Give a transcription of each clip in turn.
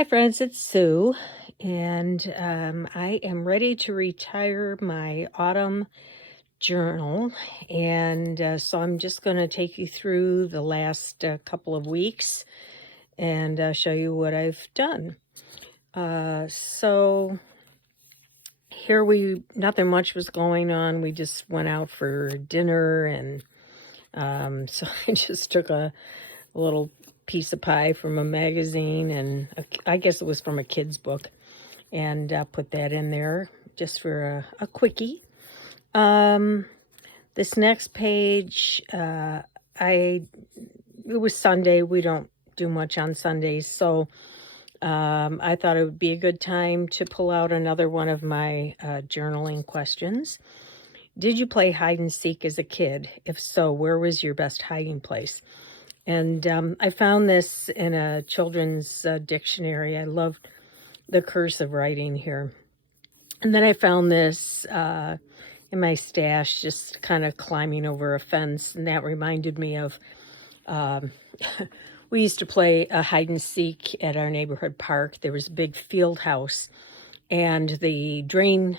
Hi, friends, it's Sue, and I am ready to retire my autumn journal. And so I'm just going to take you through the last couple of weeks and show you what I've done. So here nothing much was going on. We just went out for dinner, and so I just took a little piece of pie from a magazine, and I guess it was from a kid's book, and put that in there just for a quickie. This next page, it was Sunday. We don't do much on Sundays, so I thought it would be a good time to pull out another one of my journaling questions. Did you play hide and seek as a kid? If so, where was your best hiding place? And I found this in a children's dictionary. I loved the cursive writing here. And then I found this in my stash, just kind of climbing over a fence. And that reminded me of, we used to play a hide and seek at our neighborhood park. There was a big field house, and the drain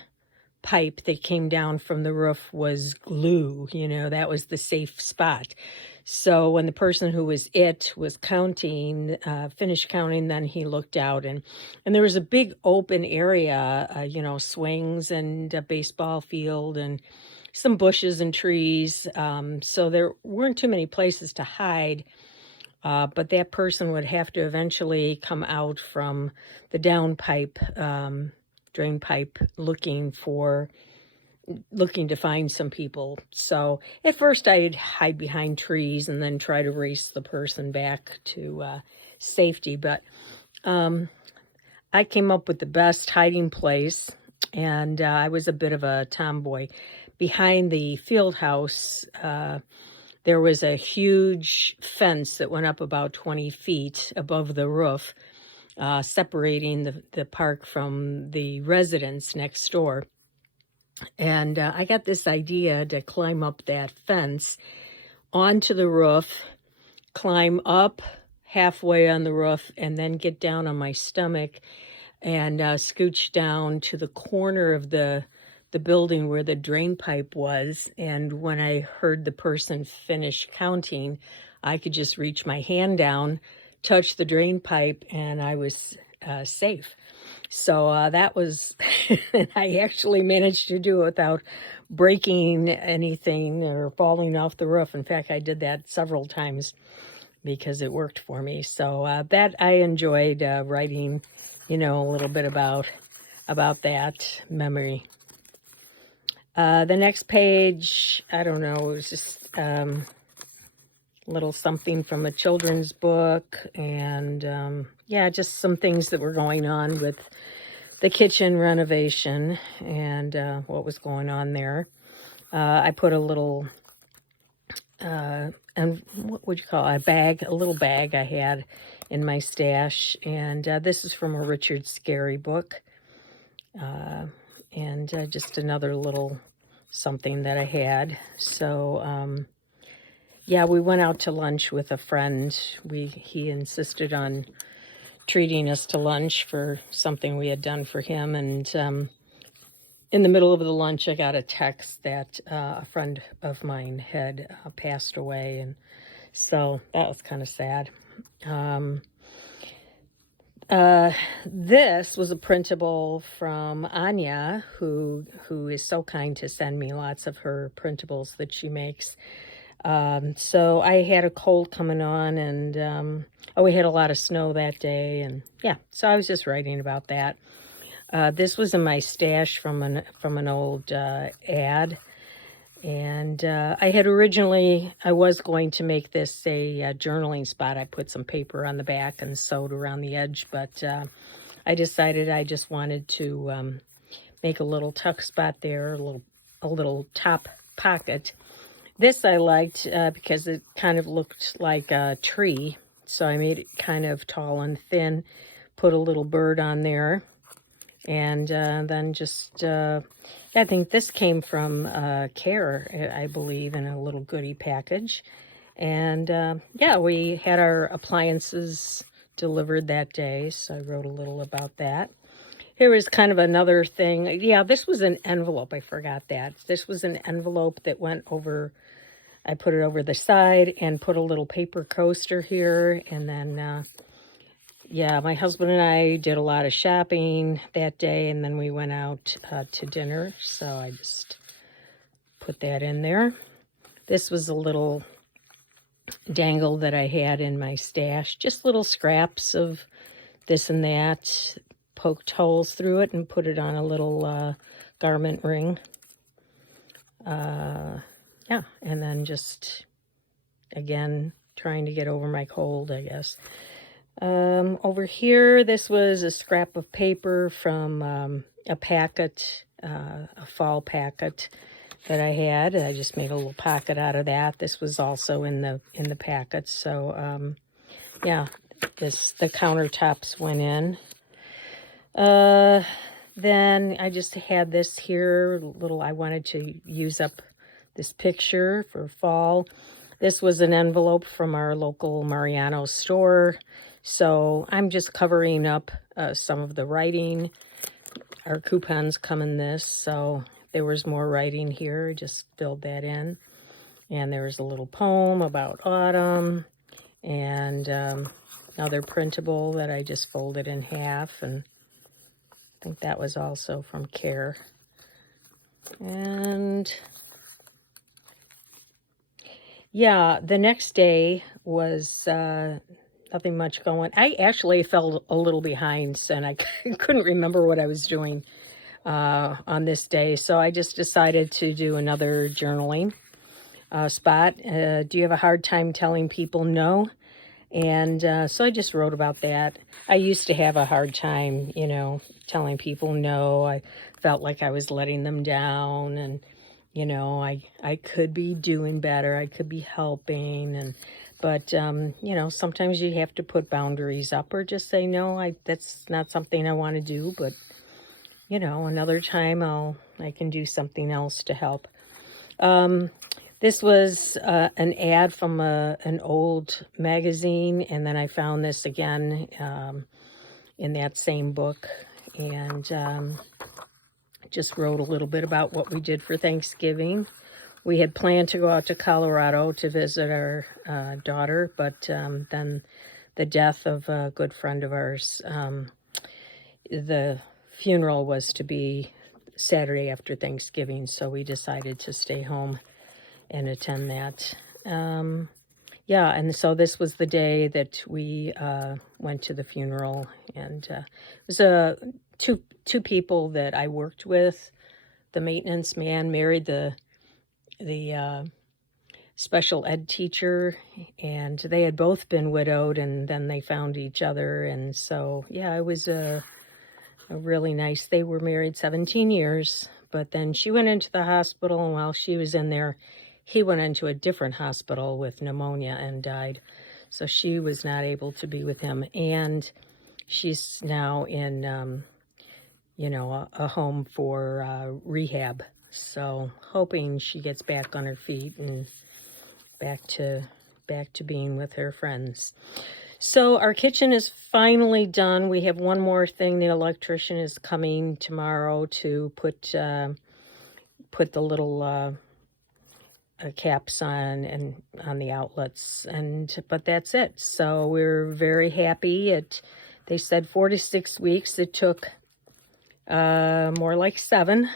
pipe that came down from the roof was glue. That was the safe spot. So when the person who was counting, finished counting, then he looked out, and there was a big open area, swings and a baseball field and some bushes and trees. So there weren't too many places to hide, but that person would have to eventually come out from the down pipe, drain pipe, looking to find some people. So at first I'd hide behind trees and then try to race the person back to safety. But I came up with the best hiding place, and I was a bit of a tomboy. Behind the field house, there was a huge fence that went up about 20 feet above the roof, separating the park from the residence next door. And I got this idea to climb up that fence onto the roof, climb up halfway on the roof, and then get down on my stomach and scooch down to the corner of the building where the drain pipe was. And when I heard the person finish counting, I could just reach my hand down, touch the drain pipe, and I was safe. So that was, I actually managed to do it without breaking anything or falling off the roof. In fact, I did that several times because it worked for me. So that I enjoyed writing, a little bit about that memory. The next page, I don't know, it was just little something from a children's book, and just some things that were going on with the kitchen renovation and what was going on there. I put a little, and what would you call it? A little bag I had in my stash, and this is from a Richard Scarry book, and just another little something that I had. So we went out to lunch with a friend. He insisted on treating us to lunch for something we had done for him. And in the middle of the lunch, I got a text that a friend of mine had passed away. And so that was kind of sad. This was a printable from Anya, who is so kind to send me lots of her printables that she makes. So I had a cold coming on, and we had a lot of snow that day, and so I was just writing about that. This was in my stash from an old ad, and I was going to make this a journaling spot. I put some paper on the back and sewed around the edge, but I decided I just wanted to make a little tuck spot there, a little top pocket. This I liked because it kind of looked like a tree, so I made it kind of tall and thin, put a little bird on there, and then just, I think this came from Care, I believe, in a little goodie package. And we had our appliances delivered that day, so I wrote a little about that. Here was kind of another thing. Yeah, this was an envelope. I forgot that. This was an envelope that went over, I put it over the side and put a little paper coaster here. And then, yeah, my husband and I did a lot of shopping that day, and then we went out to dinner. So I just put that in there. This was a little dangle that I had in my stash. Just little scraps of this and that. Poked holes through it and put it on a little garment ring. Yeah, and then just, again, trying to get over my cold, I guess. Over here, this was a scrap of paper from a packet, a fall packet that I had. I just made a little pocket out of that. This was also in the packet. So, yeah, the countertops went in. Then I just had this here, I wanted to use up this picture for fall. This was an envelope from our local Mariano store. So I'm just covering up some of the writing. Our coupons come in this, so there was more writing here. I just filled that in. And there was a little poem about autumn, and another printable that I just folded in half, and I think that was also from Care. And yeah, the next day was nothing much going. I actually fell a little behind, and I couldn't remember what I was doing on this day. So I just decided to do another journaling spot. Do you have a hard time telling people no? And so I just wrote about that. I used to have a hard time, telling people no. I felt like I was letting them down, and, I could be doing better. I could be helping. But sometimes you have to put boundaries up or just say, no, that's not something I want to do. But, another time I can do something else to help. This was an ad from an old magazine, and then I found this again in that same book, and just wrote a little bit about what we did for Thanksgiving. We had planned to go out to Colorado to visit our daughter, but then the death of a good friend of ours, the funeral was to be Saturday after Thanksgiving, so we decided to stay home and attend that. Yeah, and so this was the day that we went to the funeral, and it was two people that I worked with. The maintenance man married the special ed teacher, and they had both been widowed, and then they found each other, and so yeah, it was a really nice. They were married 17 years, but then she went into the hospital, and while she was in there, he went into a different hospital with pneumonia and died. So she was not able to be with him. And she's now in, a home for rehab. So hoping she gets back on her feet and back to being with her friends. So our kitchen is finally done. We have one more thing. The electrician is coming tomorrow to put the little caps on the outlets, but that's it. So we're very happy. They said 4 to 6 weeks. It took more like 7,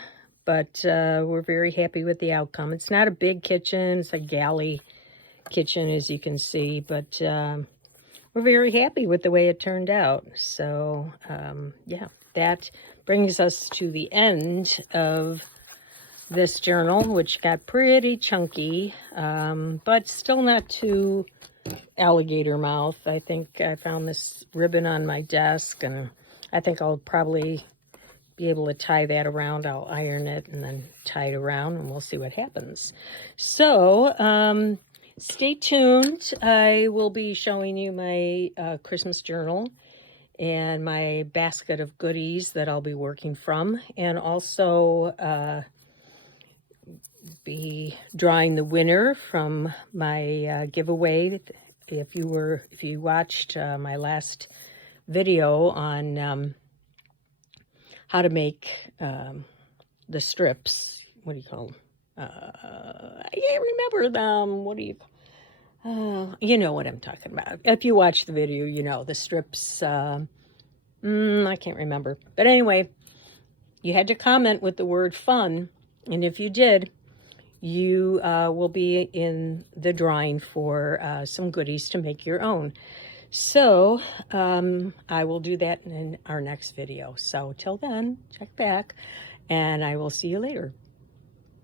but we're very happy with the outcome. It's not a big kitchen. It's a galley kitchen, as you can see, but we're very happy with the way it turned out. So yeah, that brings us to the end of this journal, which got pretty chunky, but still not too alligator mouth. I think I found this ribbon on my desk, and I think I'll probably be able to tie that around. I'll iron it and then tie it around, and we'll see what happens. So stay tuned. I will be showing you my Christmas journal and my basket of goodies that I'll be working from, and also be drawing the winner from my giveaway. If you watched my last video on how to make the strips. What do you call them? I can't remember them. What do you you know what I'm talking about. If you watch the video, you know the strips. I can't remember. But anyway, you had to comment with the word fun. And if you did, you will be in the drawing for some goodies to make your own. So I will do that in our next video. So till then, check back, and I will see you later.